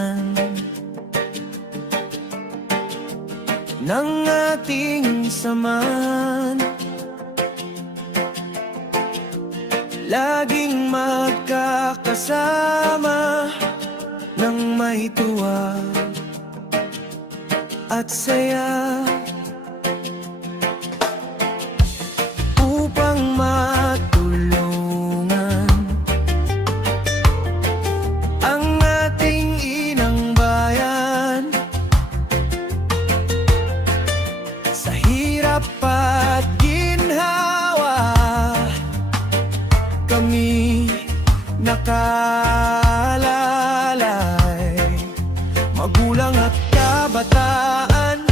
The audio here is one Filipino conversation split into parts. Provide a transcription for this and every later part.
tulungan ng ating samahan, laging magkakasama ng may tuwa at saya, upang matulungan ang ating inang bayan sa hirap at ginhawa. Kami nakalalay, magulang at kabataan,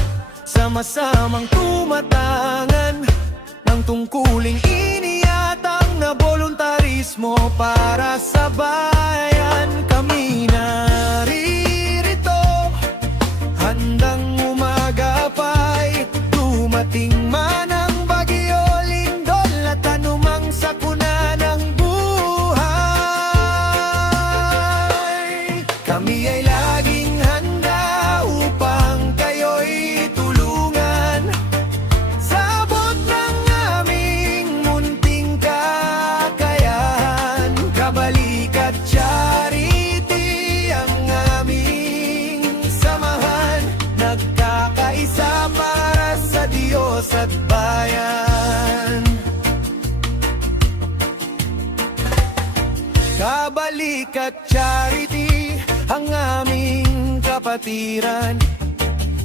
sama-samang tumatangan ng tungkuling iniyatang na voluntarismo para sa bayan. Kami naririto, handang umagapay, dumating man ang bagyo, lindol at anumang sakuna ng buhay. Kami ay laging handa upang kayo'y tulungan sa abot ng aming munting kakayahan. Kabalik at charity ang aming samahan, nagkakaisa para sa Diyos at bayan. Kabalik at charity ang aming kapatiran,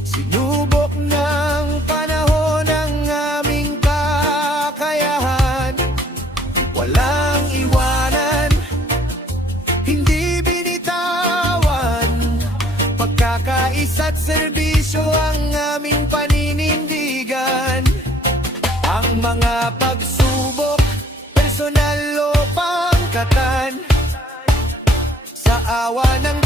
sinubok ng panahon ang aming kakayahan. Walang iwanan, hindi binitawan, pagkakaisa't serbisyo ang aming paninindigan. Ang mga pagsubok, personal o pangkatan, sa awa ng